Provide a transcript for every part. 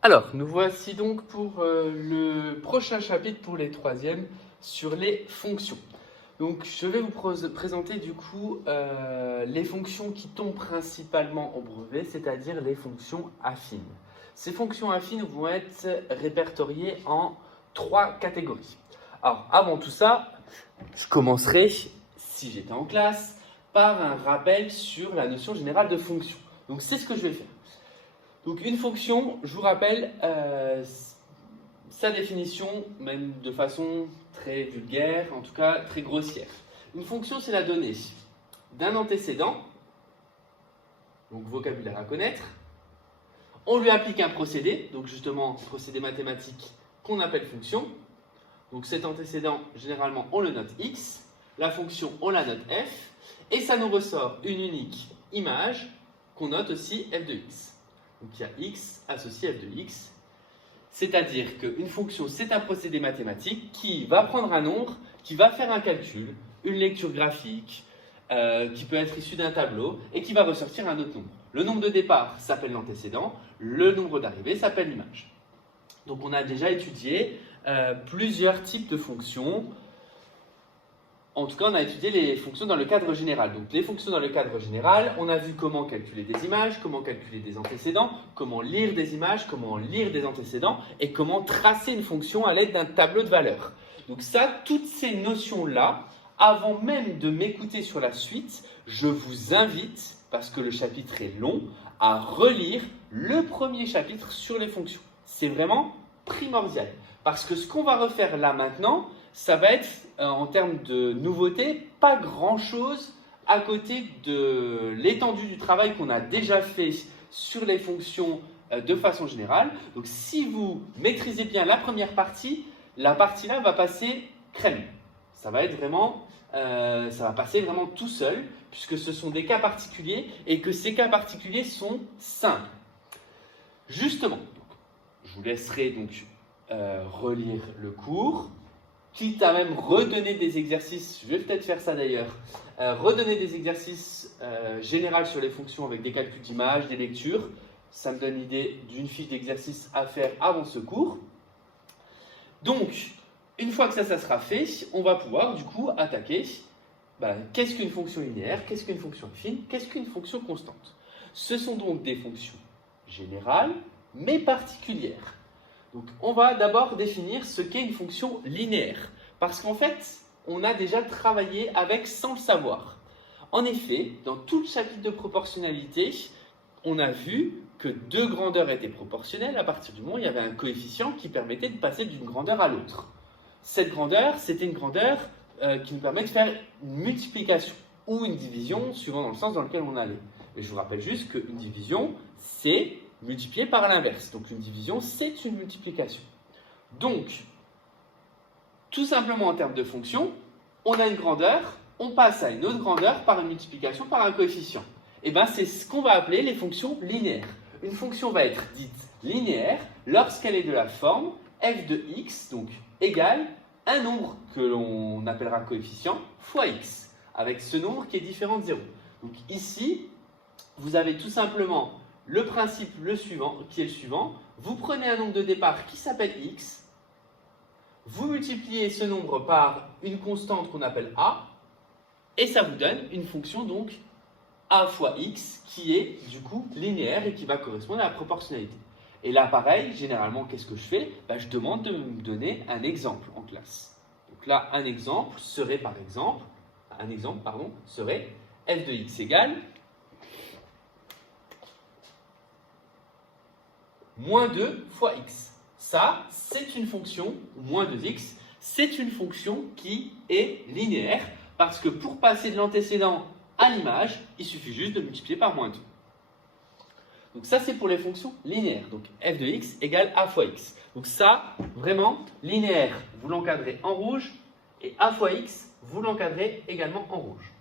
Alors, nous voici donc pour le prochain chapitre pour les troisièmes sur les fonctions. Donc, je vais vous présenter du coup les fonctions qui tombent principalement au brevet, c'est-à-dire les fonctions affines. Ces fonctions affines vont être répertoriées en 3 catégories. Alors, avant tout ça, je commencerai, si j'étais en classe, par un rappel sur la notion générale de fonction. Donc, c'est ce que je vais faire. Donc une fonction, je vous rappelle sa définition, même de façon très vulgaire, en tout cas très grossière. Une fonction, c'est la donnée d'un antécédent, donc vocabulaire à connaître. On lui applique un procédé, donc justement un procédé mathématique qu'on appelle fonction. Donc cet antécédent, généralement, on le note x, la fonction, on la note f, et ça nous ressort une unique image qu'on note aussi f de x. Donc il y a x associé f de x, c'est-à-dire qu'une fonction, c'est un procédé mathématique qui va prendre un nombre, qui va faire un calcul, une lecture graphique, qui peut être issue d'un tableau, et qui va ressortir un autre nombre. Le nombre de départ s'appelle l'antécédent, le nombre d'arrivée s'appelle l'image. Donc on a déjà étudié plusieurs types de fonctions. En tout cas, on a étudié les fonctions dans le cadre général. Donc, les fonctions dans le cadre général, on a vu comment calculer des images, comment calculer des antécédents, comment lire des images, comment lire des antécédents et comment tracer une fonction à l'aide d'un tableau de valeurs. Donc ça, toutes ces notions-là, avant même de m'écouter sur la suite, je vous invite, parce que le chapitre est long, à relire le premier chapitre sur les fonctions. C'est vraiment primordial. Parce que ce qu'on va refaire là maintenant, ça va être, en termes de nouveautés, pas grand-chose à côté de l'étendue du travail qu'on a déjà fait sur les fonctions de façon générale. Donc si vous maîtrisez bien la première partie, la partie-là va passer crème. Ça va être vraiment, ça va passer vraiment tout seul, puisque ce sont des cas particuliers et que ces cas particuliers sont simples. Justement, je vous laisserai donc relire le cours. Quitte à même redonner des exercices, je vais peut-être faire ça d'ailleurs, redonner des exercices généraux sur les fonctions avec des calculs d'images, des lectures. Ça me donne l'idée d'une fiche d'exercice à faire avant ce cours. Donc, une fois que ça sera fait, on va pouvoir du coup attaquer qu'est-ce qu'une fonction linéaire, qu'est-ce qu'une fonction affine, qu'est-ce qu'une fonction constante. Ce sont donc des fonctions générales, mais particulières. Donc, on va d'abord définir ce qu'est une fonction linéaire, parce qu'en fait, on a déjà travaillé avec sans le savoir. En effet, dans tout le chapitre de proportionnalité, on a vu que deux grandeurs étaient proportionnelles à partir du moment où il y avait un coefficient qui permettait de passer d'une grandeur à l'autre. Cette grandeur, c'était une grandeur qui nous permet de faire une multiplication ou une division, suivant dans le sens dans lequel on allait. Et je vous rappelle juste qu'une division, c'est multiplié par l'inverse. Donc une division, c'est une multiplication. Donc, tout simplement en termes de fonction, on a une grandeur, on passe à une autre grandeur par une multiplication par un coefficient. Et bien, c'est ce qu'on va appeler les fonctions linéaires. Une fonction va être dite linéaire lorsqu'elle est de la forme f de x, donc égale un nombre que l'on appellera coefficient fois x, avec ce nombre qui est différent de 0. Donc ici, vous avez tout simplement le principe qui est le suivant. Vous prenez un nombre de départ qui s'appelle x, vous multipliez ce nombre par une constante qu'on appelle a, et ça vous donne une fonction donc a fois x qui est du coup linéaire et qui va correspondre à la proportionnalité. Et là pareil, généralement qu'est-ce que je fais ? Je demande de me donner un exemple en classe. Donc là un exemple serait serait f de x égale moins 2 fois x. Ça, c'est une fonction, moins 2x, c'est une fonction qui est linéaire, parce que pour passer de l'antécédent à l'image, il suffit juste de multiplier par moins 2. Donc ça, c'est pour les fonctions linéaires. Donc f de x égale a fois x. Donc ça, vraiment, linéaire, vous l'encadrez en rouge, et a fois x, vous l'encadrez également en rouge.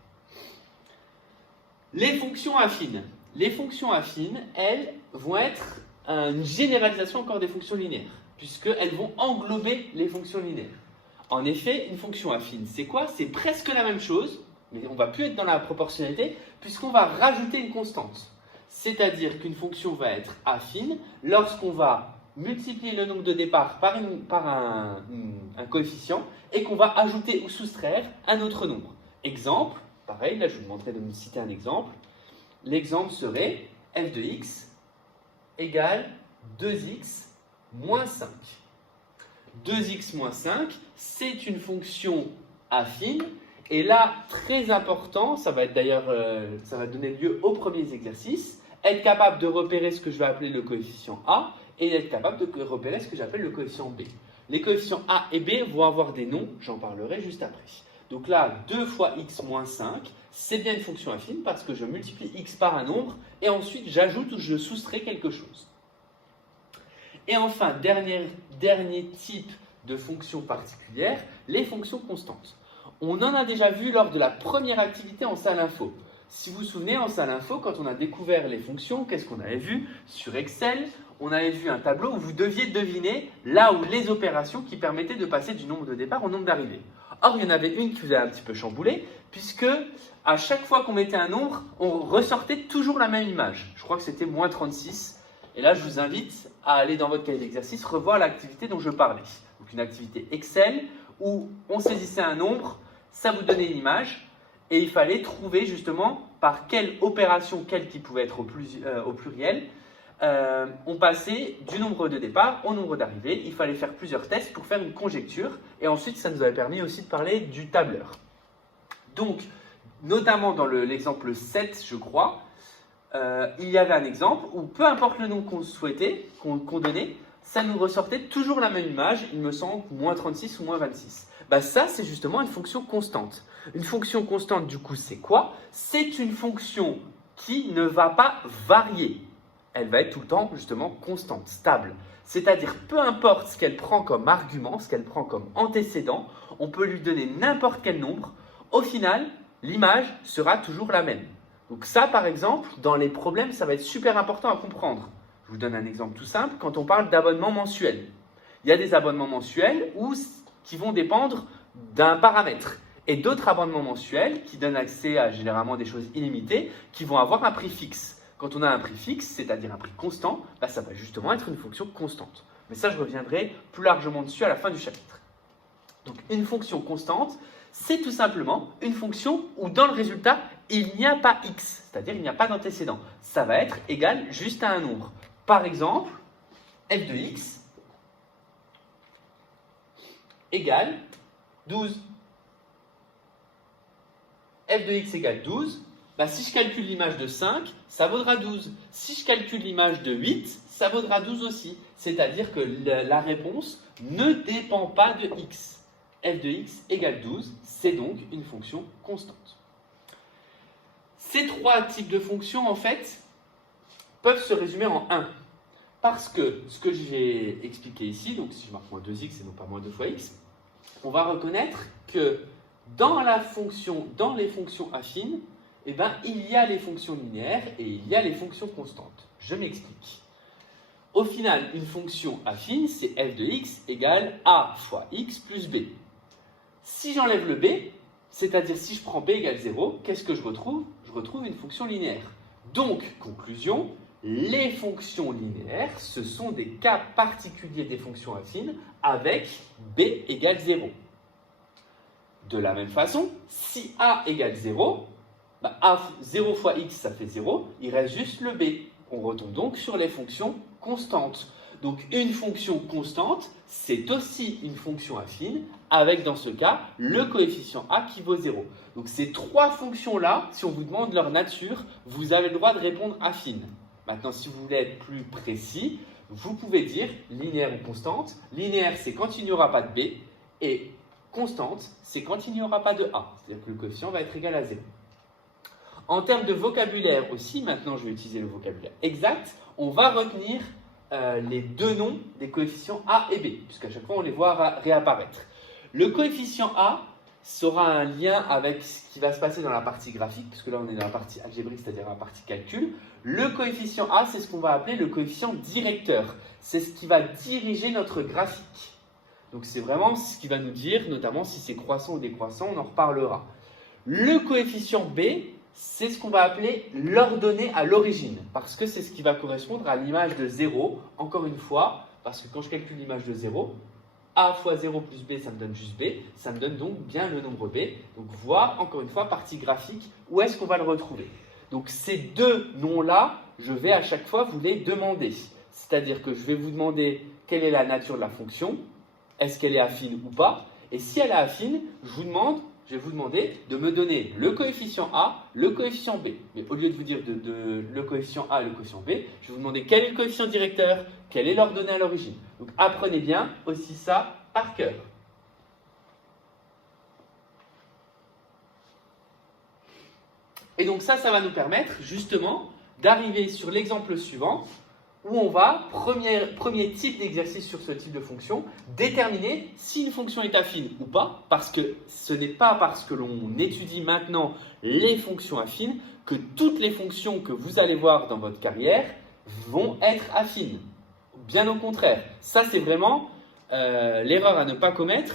Les fonctions affines. Les fonctions affines, elles, vont être une généralisation encore des fonctions linéaires, puisqu'elles vont englober les fonctions linéaires. En effet, une fonction affine, c'est quoi ? C'est presque la même chose, mais on ne va plus être dans la proportionnalité, puisqu'on va rajouter une constante. C'est-à-dire qu'une fonction va être affine lorsqu'on va multiplier le nombre de départ par un coefficient et qu'on va ajouter ou soustraire un autre nombre. Exemple, pareil, là je vous demanderai de me citer un exemple. L'exemple serait f de x égale 2x moins 5. 2x moins 5, c'est une fonction affine. Et là, très important, ça va être d'ailleurs, ça va donner lieu aux premiers exercices, être capable de repérer ce que je vais appeler le coefficient A et être capable de repérer ce que j'appelle le coefficient B. Les coefficients A et B vont avoir des noms, j'en parlerai juste après. Donc là, 2 fois x moins 5, c'est bien une fonction affine parce que je multiplie x par un nombre et ensuite j'ajoute ou je soustrais quelque chose. Et enfin, dernier type de fonction particulière, les fonctions constantes. On en a déjà vu lors de la première activité en salle info. Si vous vous souvenez, en salle info, quand on a découvert les fonctions, qu'est-ce qu'on avait vu? Sur Excel, on avait vu un tableau où vous deviez deviner là où les opérations qui permettaient de passer du nombre de départ au nombre d'arrivées. Or, il y en avait une qui faisait un petit peu chambouler, puisque à chaque fois qu'on mettait un nombre, on ressortait toujours la même image. Je crois que c'était moins 36. Et là, je vous invite à aller dans votre cahier d'exercice, revoir l'activité dont je parlais. Donc, une activité Excel où on saisissait un nombre, ça vous donnait une image, et il fallait trouver justement par quelle opération, quelle qui pouvait être au pluriel, on passait du nombre de départ au nombre d'arrivées. Il fallait faire plusieurs tests pour faire une conjecture, et ensuite ça nous avait permis aussi de parler du tableur. Donc, notamment dans l'exemple 7, je crois, il y avait un exemple où peu importe le nom qu'on souhaitait, qu'on donnait, ça nous ressortait toujours la même image, il me semble, moins 36 ou moins 26. Bah ça, c'est justement une fonction constante. Une fonction constante, du coup, c'est quoi? C'est une fonction qui ne va pas varier. Elle va être tout le temps, justement, constante, stable. C'est-à-dire, peu importe ce qu'elle prend comme argument, ce qu'elle prend comme antécédent, on peut lui donner n'importe quel nombre. Au final, l'image sera toujours la même. Donc ça, par exemple, dans les problèmes, ça va être super important à comprendre. Je vous donne un exemple tout simple. Quand on parle d'abonnement mensuel, il y a des abonnements mensuels qui vont dépendre d'un paramètre et d'autres abonnements mensuels qui donnent accès à généralement des choses illimitées qui vont avoir un prix fixe. Quand on a un prix fixe, c'est-à-dire un prix constant, bah ça va justement être une fonction constante. Mais ça, je reviendrai plus largement dessus à la fin du chapitre. Donc une fonction constante, c'est tout simplement une fonction où dans le résultat, il n'y a pas x, c'est-à-dire il n'y a pas d'antécédent. Ça va être égal juste à un nombre. Par exemple, f de x égale 12. f de x égale 12. Bah, si je calcule l'image de 5, ça vaudra 12. Si je calcule l'image de 8, ça vaudra 12 aussi. C'est-à-dire que la réponse ne dépend pas de x. f de x égale 12, c'est donc une fonction constante. Ces trois types de fonctions, en fait, peuvent se résumer en un. Parce que ce que j'ai expliqué ici, donc si je marque moins 2x et non pas moins 2 fois x, on va reconnaître que dans les fonctions affines, eh ben, il y a les fonctions linéaires et il y a les fonctions constantes. Je m'explique. Au final, une fonction affine, c'est f de x égale a fois x plus b. Si j'enlève le b, c'est-à-dire si je prends b égale 0, qu'est-ce que je retrouve? Je retrouve une fonction linéaire. Donc, conclusion, les fonctions linéaires, ce sont des cas particuliers des fonctions affines avec b égale 0. De la même façon, si a égale 0, bah 0 fois x, ça fait 0, il reste juste le b. On retombe donc sur les fonctions constantes. Donc une fonction constante, c'est aussi une fonction affine, avec dans ce cas, le coefficient a qui vaut 0. Donc ces trois fonctions-là, si on vous demande leur nature, vous avez le droit de répondre affine. Maintenant, si vous voulez être plus précis, vous pouvez dire linéaire ou constante. Linéaire, c'est quand il n'y aura pas de b, et constante, c'est quand il n'y aura pas de a. C'est-à-dire que le coefficient va être égal à 0. En termes de vocabulaire aussi, maintenant je vais utiliser le vocabulaire exact, on va retenir les deux noms des coefficients a et b, puisqu'à chaque fois on les voit réapparaître. Le coefficient a sera un lien avec ce qui va se passer dans la partie graphique, puisque là on est dans la partie algébrique, c'est-à-dire la partie calcul. Le coefficient a, c'est ce qu'on va appeler le coefficient directeur. C'est ce qui va diriger notre graphique. Donc c'est vraiment ce qui va nous dire, notamment si c'est croissant ou décroissant, on en reparlera. Le coefficient b, c'est ce qu'on va appeler l'ordonnée à l'origine, parce que c'est ce qui va correspondre à l'image de 0, encore une fois, parce que quand je calcule l'image de 0, A fois 0 plus B, ça me donne juste B, ça me donne donc bien le nombre B. Donc voir, encore une fois, partie graphique, où est-ce qu'on va le retrouver. Donc ces deux noms-là, je vais à chaque fois vous les demander. C'est-à-dire que je vais vous demander quelle est la nature de la fonction, est-ce qu'elle est affine ou pas, et si elle est affine, je vais vous demander de me donner le coefficient A, le coefficient B. Mais au lieu de vous dire le coefficient A et le coefficient B, je vais vous demander quel est le coefficient directeur, quelle est l'ordonnée à l'origine. Donc apprenez bien aussi ça par cœur. Et donc ça va nous permettre justement d'arriver sur l'exemple suivant, où on va, premier type d'exercice sur ce type de fonction, déterminer si une fonction est affine ou pas, parce que ce n'est pas parce que l'on étudie maintenant les fonctions affines que toutes les fonctions que vous allez voir dans votre carrière vont être affines. Bien au contraire, ça c'est vraiment l'erreur à ne pas commettre,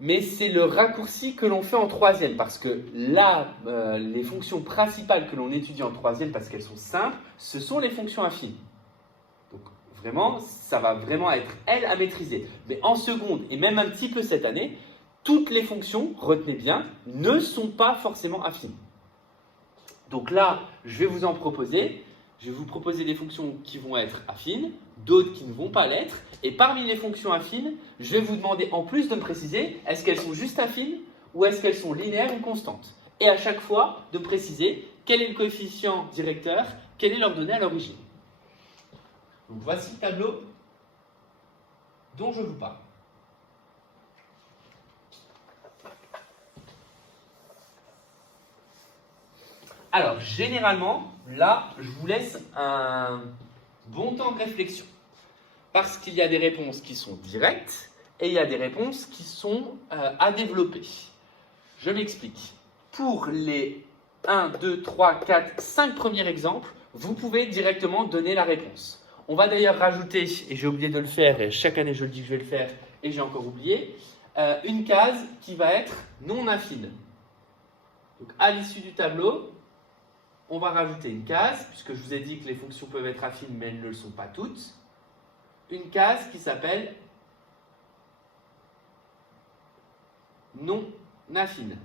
mais c'est le raccourci que l'on fait en troisième, parce que là, les fonctions principales que l'on étudie en troisième, parce qu'elles sont simples, ce sont les fonctions affines. Donc vraiment, ça va vraiment être elles à maîtriser. Mais en seconde, et même un petit peu cette année, toutes les fonctions, retenez bien, ne sont pas forcément affines. Donc là, je vais vous en proposer. Je vais vous proposer des fonctions qui vont être affines, d'autres qui ne vont pas l'être. Et parmi les fonctions affines, je vais vous demander en plus de me préciser, est-ce qu'elles sont juste affines ou est-ce qu'elles sont linéaires ou constantes. Et à chaque fois, de préciser quel est le coefficient directeur, quelle est l'ordonnée à l'origine. Donc voici le tableau dont je vous parle. Alors, généralement, là, je vous laisse un bon temps de réflexion. Parce qu'il y a des réponses qui sont directes et il y a des réponses qui sont à développer. Je m'explique. Pour les 1, 2, 3, 4, 5 premiers exemples, vous pouvez directement donner la réponse. On va d'ailleurs rajouter, et j'ai oublié de le faire, et chaque année je le dis que je vais le faire, et j'ai encore oublié, une case qui va être non affine. Donc à l'issue du tableau, on va rajouter une case, puisque je vous ai dit que les fonctions peuvent être affines, mais elles ne le sont pas toutes. Une case qui s'appelle non affine.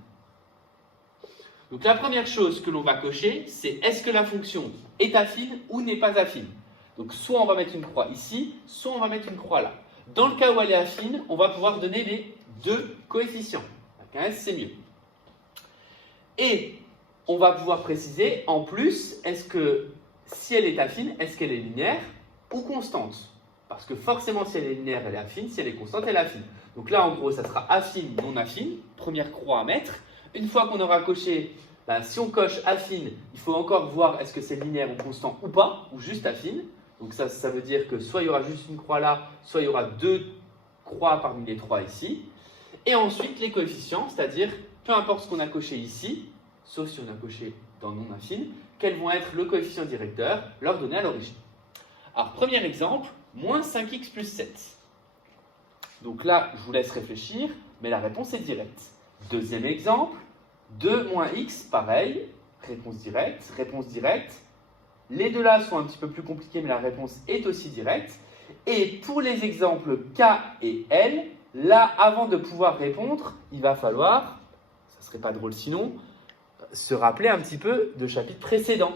Donc la première chose que l'on va cocher, c'est est-ce que la fonction est affine ou n'est pas affine. Donc soit on va mettre une croix ici, soit on va mettre une croix là. Dans le cas où elle est affine, on va pouvoir donner les deux coefficients. Avec un S, c'est mieux. Et on va pouvoir préciser, en plus, est-ce que si elle est affine, est-ce qu'elle est linéaire ou constante? Parce que forcément, si elle est linéaire, elle est affine. Si elle est constante, elle est affine. Donc là, en gros, ça sera affine, non affine. Première croix à mettre. Une fois qu'on aura coché, si on coche affine, il faut encore voir est-ce que c'est linéaire ou constant ou pas, ou juste affine. Donc ça veut dire que soit il y aura juste une croix là, soit il y aura deux croix parmi les trois ici. Et ensuite, les coefficients, c'est-à-dire, peu importe ce qu'on a coché ici, sauf si on a coché dans non affine, quels vont être le coefficient directeur, l'ordonnée à l'origine. Alors, premier exemple, moins 5x plus 7. Donc là, je vous laisse réfléchir, mais la réponse est directe. Deuxième exemple, 2 moins x, pareil, réponse directe. Les deux là sont un petit peu plus compliqués, mais la réponse est aussi directe. Et pour les exemples K et L, là, avant de pouvoir répondre, il va falloir, ça ne serait pas drôle sinon, se rappeler un petit peu de chapitre précédent.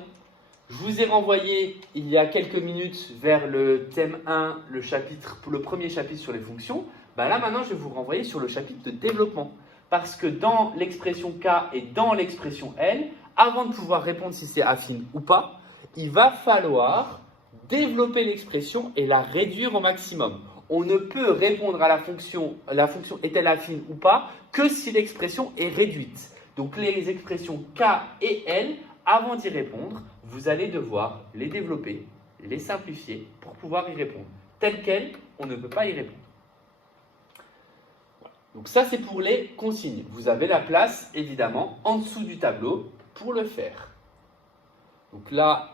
Je vous ai renvoyé il y a quelques minutes vers le thème 1, le premier chapitre sur les fonctions. Là maintenant, je vais vous renvoyer sur le chapitre de développement. Parce que dans l'expression K et dans l'expression L, avant de pouvoir répondre si c'est affine ou pas, il va falloir développer l'expression et la réduire au maximum. On ne peut répondre à la fonction est-elle affine ou pas, que si l'expression est réduite. Donc les expressions K et L, avant d'y répondre, vous allez devoir les développer, les simplifier pour pouvoir y répondre. Telles quelles, on ne peut pas y répondre. Voilà. Donc ça, c'est pour les consignes. Vous avez la place, évidemment, en dessous du tableau pour le faire. Donc là,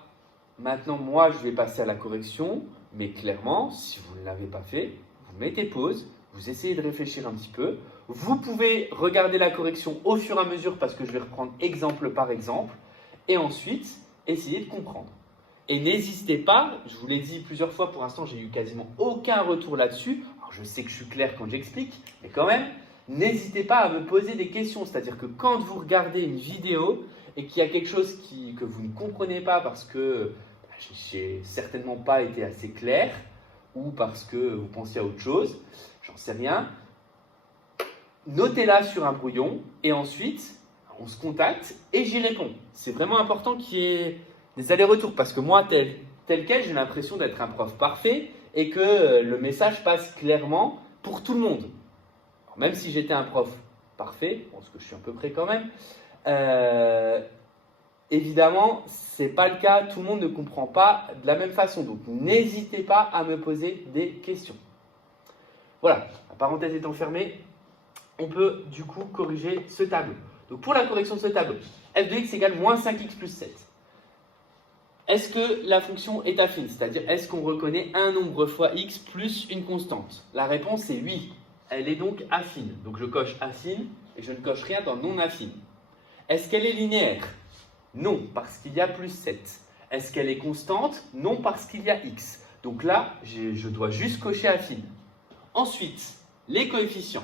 maintenant, moi, je vais passer à la correction. Mais clairement, si vous ne l'avez pas fait, vous mettez pause, vous essayez de réfléchir un petit peu. Vous pouvez regarder la correction au fur et à mesure parce que je vais reprendre exemple par exemple. Et ensuite, essayez de comprendre. Et n'hésitez pas, je vous l'ai dit plusieurs fois, pour l'instant, j'ai eu quasiment aucun retour là-dessus. Alors, je sais que je suis clair quand j'explique, mais quand même, n'hésitez pas à me poser des questions. C'est-à-dire que quand vous regardez une vidéo et qu'il y a quelque chose que vous ne comprenez pas parce que j'ai certainement pas été assez clair ou parce que vous pensiez à autre chose, j'en sais rien, notez-la sur un brouillon et ensuite, on se contacte et j'y réponds. C'est vraiment important qu'il y ait des allers-retours parce que moi, tel quel, j'ai l'impression d'être un prof parfait et que le message passe clairement pour tout le monde. Alors, même si j'étais un prof parfait, parce que je suis à peu près quand même, évidemment, ce n'est pas le cas, tout le monde ne comprend pas de la même façon. Donc, n'hésitez pas à me poser des questions. Voilà, la parenthèse étant fermée, on peut du coup corriger ce tableau. Donc, pour la correction de ce tableau, f de x égale moins 5x plus 7. Est-ce que la fonction est affine? C'est-à-dire, est-ce qu'on reconnaît un nombre fois x plus une constante? La réponse est oui. Elle est donc affine. Donc, je coche affine et je ne coche rien dans non affine. Est-ce qu'elle est linéaire? Non, parce qu'il y a plus 7. Est-ce qu'elle est constante? Non, parce qu'il y a x. Donc là, je dois juste cocher affine. Ensuite, les coefficients.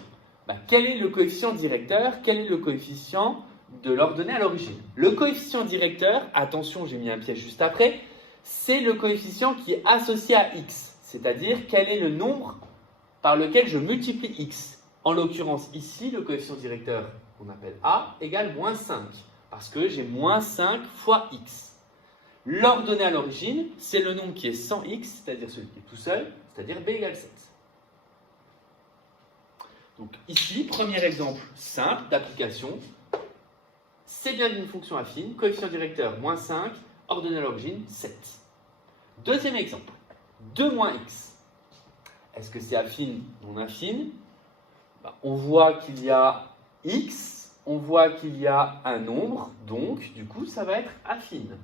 Quel est le coefficient directeur? Quel est le coefficient de l'ordonnée à l'origine? Le coefficient directeur, attention, j'ai mis un piège juste après, c'est le coefficient qui est associé à x. C'est-à-dire, quel est le nombre par lequel je multiplie x. En l'occurrence, ici, le coefficient directeur qu'on appelle a égale moins 5. Parce que j'ai moins 5 fois x. L'ordonnée à l'origine, c'est le nombre qui est sans x, c'est-à-dire celui qui est tout seul, c'est-à-dire b égale 7. Donc ici, premier exemple simple d'application, c'est bien une fonction affine, coefficient directeur moins 5, ordonnée à l'origine 7. Deuxième exemple, 2 moins x. Est-ce que c'est affine ou non affine? On voit qu'il y a x, on voit qu'il y a un nombre, donc du coup ça va être affine.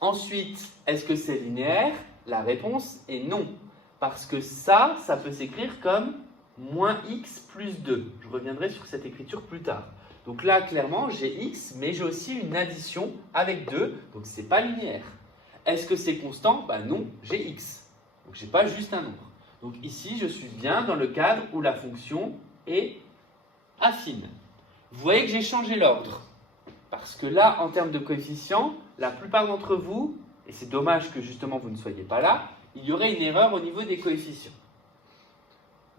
Ensuite, est-ce que c'est linéaire? La réponse est non, parce que ça peut s'écrire comme moins x plus 2. Je reviendrai sur cette écriture plus tard. Donc là, clairement, j'ai x, mais j'ai aussi une addition avec 2, donc ce n'est pas linéaire. Est-ce que c'est constant? Non, j'ai x. Donc je n'ai pas juste un nombre. Donc ici, je suis bien dans le cadre où la fonction est affine. Vous voyez que j'ai changé l'ordre. Parce que là, en termes de coefficients, la plupart d'entre vous, et c'est dommage que justement vous ne soyez pas là, il y aurait une erreur au niveau des coefficients.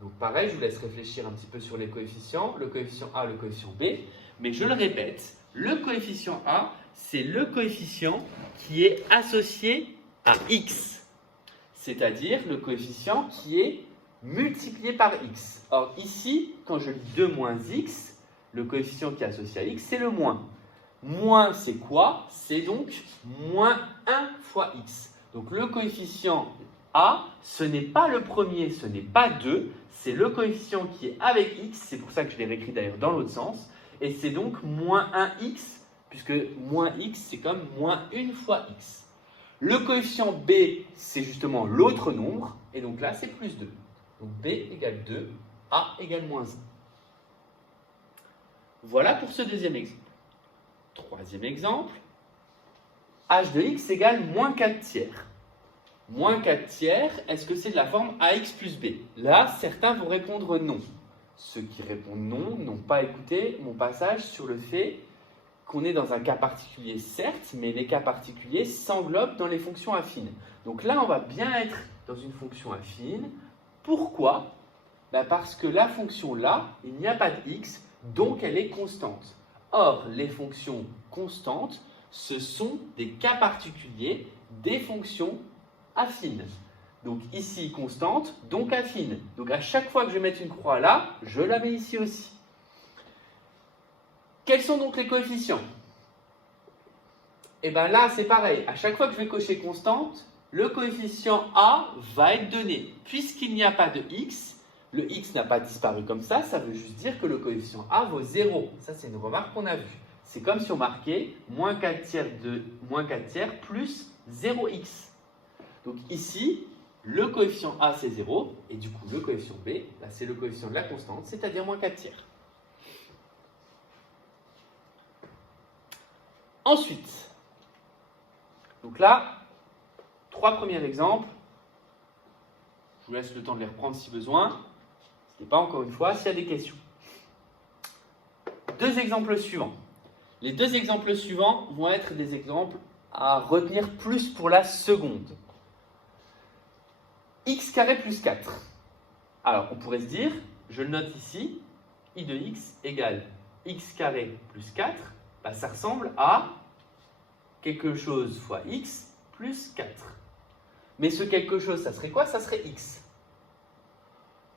Donc pareil, je vous laisse réfléchir un petit peu sur les coefficients, le coefficient A, le coefficient B, mais je le répète, le coefficient A, c'est le coefficient qui est associé à x, c'est-à-dire le coefficient qui est multiplié par x. Or ici, quand je dis 2 moins x, le coefficient qui est associé à x, c'est le moins. Moins, c'est quoi? C'est donc moins 1 fois x. Donc le coefficient A, ce n'est pas le premier, ce n'est pas 2, c'est le coefficient qui est avec x, c'est pour ça que je l'ai réécrit d'ailleurs dans l'autre sens, et c'est donc moins 1x, puisque moins x, c'est comme moins 1 fois x. Le coefficient B, c'est justement l'autre nombre, et donc là, c'est plus 2. Donc B égale 2, A égale moins 1. Voilà pour ce deuxième exemple. Troisième exemple, h de x égale moins 4 tiers. Moins 4 tiers, est-ce que c'est de la forme ax plus b? Là, certains vont répondre non. Ceux qui répondent non n'ont pas écouté mon passage sur le fait qu'on est dans un cas particulier, certes, mais les cas particuliers s'englobent dans les fonctions affines. Donc là, on va bien être dans une fonction affine. Pourquoi? Parce que la fonction là, il n'y a pas de x, donc elle est constante. Or, les fonctions constantes, ce sont des cas particuliers des fonctions affine. Donc ici, constante, donc affine. Donc à chaque fois que je vais mettre une croix là, je la mets ici aussi. Quels sont donc les coefficients? Et bien là, c'est pareil. À chaque fois que je vais cocher constante, le coefficient A va être donné. Puisqu'il n'y a pas de x, le x n'a pas disparu comme ça veut juste dire que le coefficient A vaut 0. Ça, c'est une remarque qu'on a vue. C'est comme si on marquait moins 4 tiers de moins 4 tiers plus 0x. Donc ici, le coefficient A, c'est 0, et du coup, le coefficient B, là, c'est le coefficient de la constante, c'est-à-dire moins 4 tiers. Ensuite, donc là, 3 premiers exemples. Je vous laisse le temps de les reprendre si besoin. N'hésitez pas encore une fois s'il y a des questions. 2 exemples suivants. Les 2 exemples suivants vont être des exemples à retenir plus pour la seconde. X carré plus 4. Alors, on pourrait se dire, je le note ici, I de x égale x carré plus 4. Bah, ça ressemble à quelque chose fois x plus 4. Mais ce quelque chose, ça serait quoi? Ça serait x.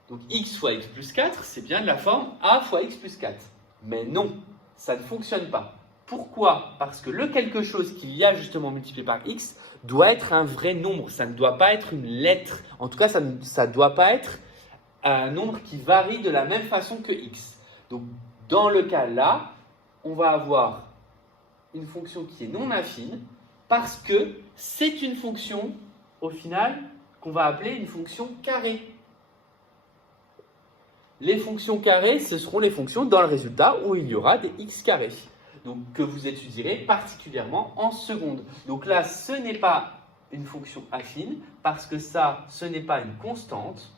Donc x fois x plus 4, c'est bien de la forme a fois x plus 4. Mais non, ça ne fonctionne pas. Pourquoi? Parce que le quelque chose qu'il y a justement multiplié par x doit être un vrai nombre. Ça ne doit pas être une lettre. En tout cas, ça ne doit pas être un nombre qui varie de la même façon que x. Donc, dans le cas là, on va avoir une fonction qui est non affine parce que c'est une fonction, au final, qu'on va appeler une fonction carrée. Les fonctions carrées, ce seront les fonctions dans le résultat où il y aura des x carrés. Donc, que vous étudierez particulièrement en seconde. Donc là, ce n'est pas une fonction affine parce que ça, ce n'est pas une constante.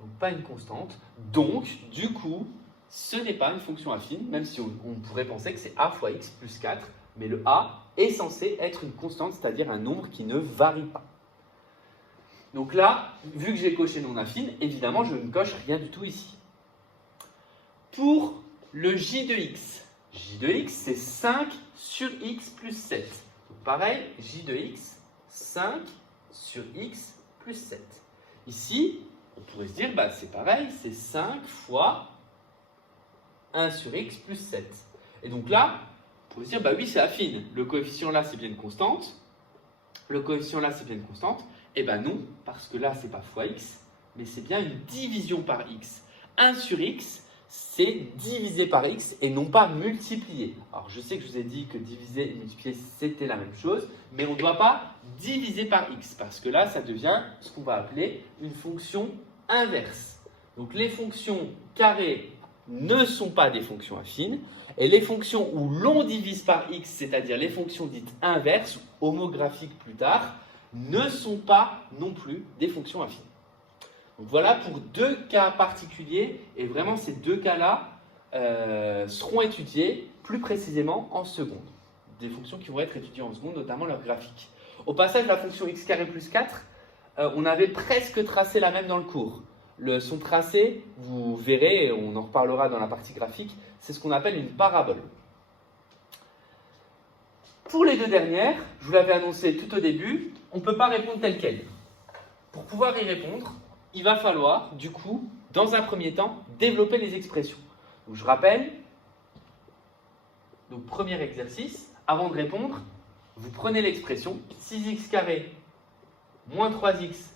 Donc, pas une constante. Donc, du coup, ce n'est pas une fonction affine, même si on pourrait penser que c'est a fois x plus 4. Mais le a est censé être une constante, c'est-à-dire un nombre qui ne varie pas. Donc là, vu que j'ai coché non affine, évidemment, je ne coche rien du tout ici. Pour le j de x c'est 5 sur x plus 7. Donc pareil, j de x, 5 sur x plus 7. Ici, on pourrait se dire, bah, c'est pareil, c'est 5 fois 1 sur x plus 7. Et donc là, on pourrait se dire, bah oui, c'est affine. Le coefficient là, c'est bien une constante. Le coefficient là, c'est bien une constante. Eh bien non, parce que là, ce n'est pas fois x, mais c'est bien une division par x. 1 sur x, c'est divisé par x et non pas multiplié. Alors, je sais que je vous ai dit que diviser et multiplier, c'était la même chose, mais on ne doit pas diviser par x, parce que là, ça devient ce qu'on va appeler une fonction inverse. Donc, les fonctions carrées ne sont pas des fonctions affines, et les fonctions où l'on divise par x, c'est-à-dire les fonctions dites inverses, homographiques plus tard, ne sont pas non plus des fonctions affines. Donc voilà pour 2 cas particuliers, et vraiment ces 2 cas-là seront étudiés plus précisément en seconde. Des fonctions qui vont être étudiées en seconde, notamment leur graphique. Au passage, la fonction x carré plus 4, on avait presque tracé la même dans le cours. Son tracé, vous verrez, et on en reparlera dans la partie graphique, c'est ce qu'on appelle une parabole. Pour les 2 dernières, je vous l'avais annoncé tout au début, on ne peut pas répondre tel quel. Pour pouvoir y répondre, il va falloir, du coup, dans un premier temps, développer les expressions. Donc, je rappelle, donc premier exercice, avant de répondre, vous prenez l'expression 6x carré moins 3x,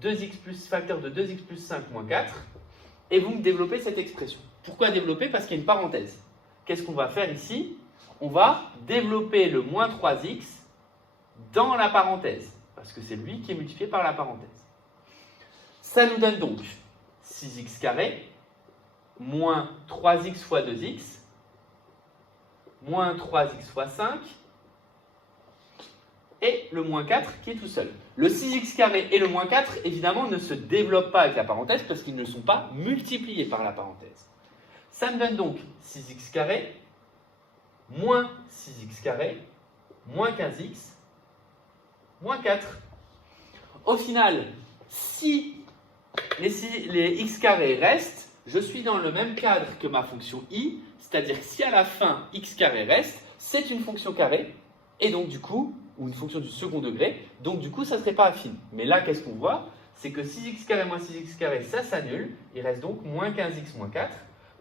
2x plus facteur de 2x plus 5 moins 4, et vous me développez cette expression. Pourquoi développer? Parce qu'il y a une parenthèse. Qu'est-ce qu'on va faire ici? On va développer le moins 3x dans la parenthèse, parce que c'est lui qui est multiplié par la parenthèse. Ça nous donne donc 6x carré moins 3x fois 2x moins 3x fois 5 et le moins 4 qui est tout seul. Le 6x carré et le moins 4, évidemment, ne se développent pas avec la parenthèse parce qu'ils ne sont pas multipliés par la parenthèse. Ça me donne donc 6x carré moins 6x carré moins 15x moins 4. Au final, si les x carrés restent, je suis dans le même cadre que ma fonction i, c'est-à-dire que si à la fin x carré reste, c'est une fonction carrée, et donc du coup, ou une fonction du second degré, donc du coup ça ne serait pas affine. Mais là, qu'est-ce qu'on voit? C'est que 6x carré moins 6x carré, ça s'annule, il reste donc moins 15x moins 4.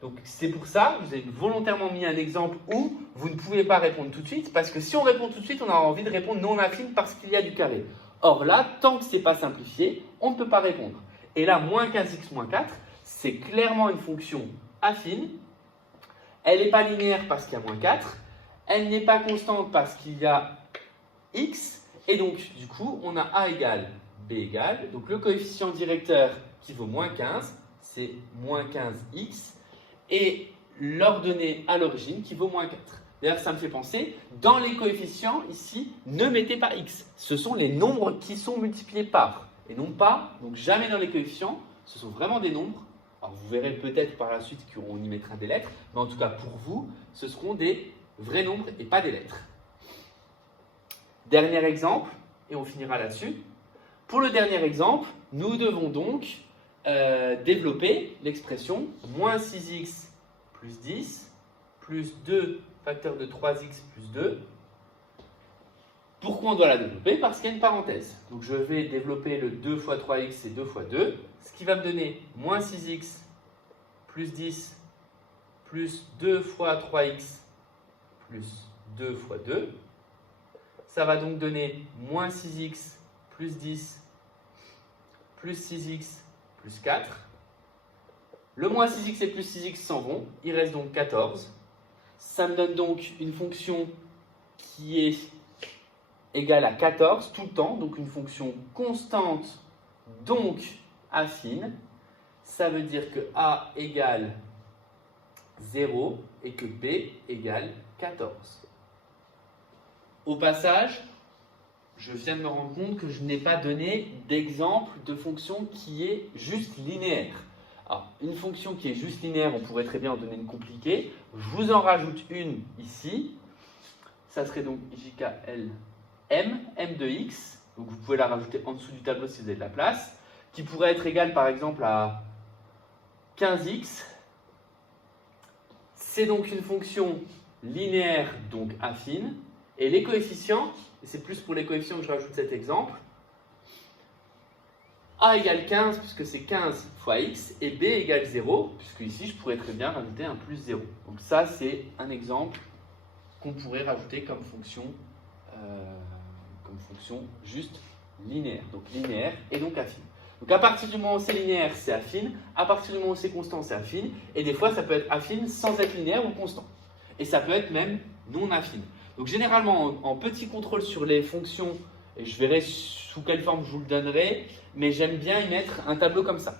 Donc c'est pour ça, je vous ai volontairement mis un exemple où vous ne pouvez pas répondre tout de suite, parce que si on répond tout de suite, on aura envie de répondre non affine parce qu'il y a du carré. Or là, tant que ce n'est pas simplifié, on ne peut pas répondre. Et là, moins 15x moins 4, c'est clairement une fonction affine. Elle n'est pas linéaire parce qu'il y a moins 4. Elle n'est pas constante parce qu'il y a x. Et donc, du coup, on a a égale b égale. Donc, le coefficient directeur qui vaut moins 15, c'est moins 15x. Et leur donner à l'origine qui vaut moins 4. D'ailleurs, ça me fait penser, dans les coefficients, ici, ne mettez pas x. Ce sont les nombres qui sont multipliés par, et non pas, donc jamais dans les coefficients, ce sont vraiment des nombres. Alors, vous verrez peut-être par la suite qu'on y mettra des lettres, mais en tout cas, pour vous, ce seront des vrais nombres et pas des lettres. Dernier exemple, et on finira là-dessus. Pour le dernier exemple, nous devons donc développer l'expression moins 6x plus 10 plus 2 facteur de 3x plus 2. Pourquoi on doit la développer? Parce qu'il y a une parenthèse. Donc je vais développer le 2 fois 3x et 2 fois 2, ce qui va me donner moins 6x plus 10 plus 2 fois 3x plus 2 fois 2. Ça va donc donner moins 6x plus 10 plus 6x plus 4. Le moins 6x et plus 6x s'en vont, il reste donc 14. Ça me donne donc une fonction qui est égale à 14 tout le temps, donc une fonction constante, donc affine. Ça veut dire que a égale 0 et que b égale 14. Au passage, je viens de me rendre compte que je n'ai pas donné d'exemple de fonction qui est juste linéaire. Alors, une fonction qui est juste linéaire, on pourrait très bien en donner une compliquée. Je vous en rajoute une ici. Ça serait donc JKL M de x. Donc vous pouvez la rajouter en dessous du tableau si vous avez de la place. Qui pourrait être égale par exemple à 15x. C'est donc une fonction linéaire, donc affine. Et les coefficients, et c'est plus pour les coefficients que je rajoute cet exemple, a égale 15 puisque c'est 15 fois x et b égale 0 puisque ici je pourrais très bien rajouter un plus 0. Donc ça c'est un exemple qu'on pourrait rajouter comme fonction juste linéaire. Donc linéaire et donc affine. Donc à partir du moment où c'est linéaire c'est affine, à partir du moment où c'est constant c'est affine et des fois ça peut être affine sans être linéaire ou constant. Et ça peut être même non affine. Donc généralement en petit contrôle sur les fonctions, et je verrai sous quelle forme je vous le donnerai, mais j'aime bien y mettre un tableau comme ça.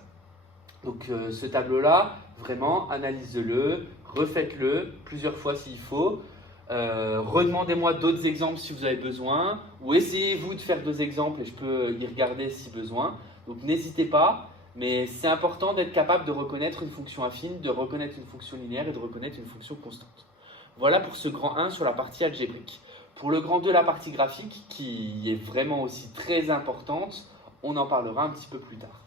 Donc ce tableau-là, vraiment, analysez-le, refaites-le plusieurs fois s'il faut. Redemandez-moi d'autres exemples si vous avez besoin, ou essayez-vous de faire deux exemples et je peux y regarder si besoin. Donc n'hésitez pas, mais c'est important d'être capable de reconnaître une fonction affine, de reconnaître une fonction linéaire et de reconnaître une fonction constante. Voilà pour ce grand 1 sur la partie algébrique. Pour le grand 2, la partie graphique, qui est vraiment aussi très importante, on en parlera un petit peu plus tard.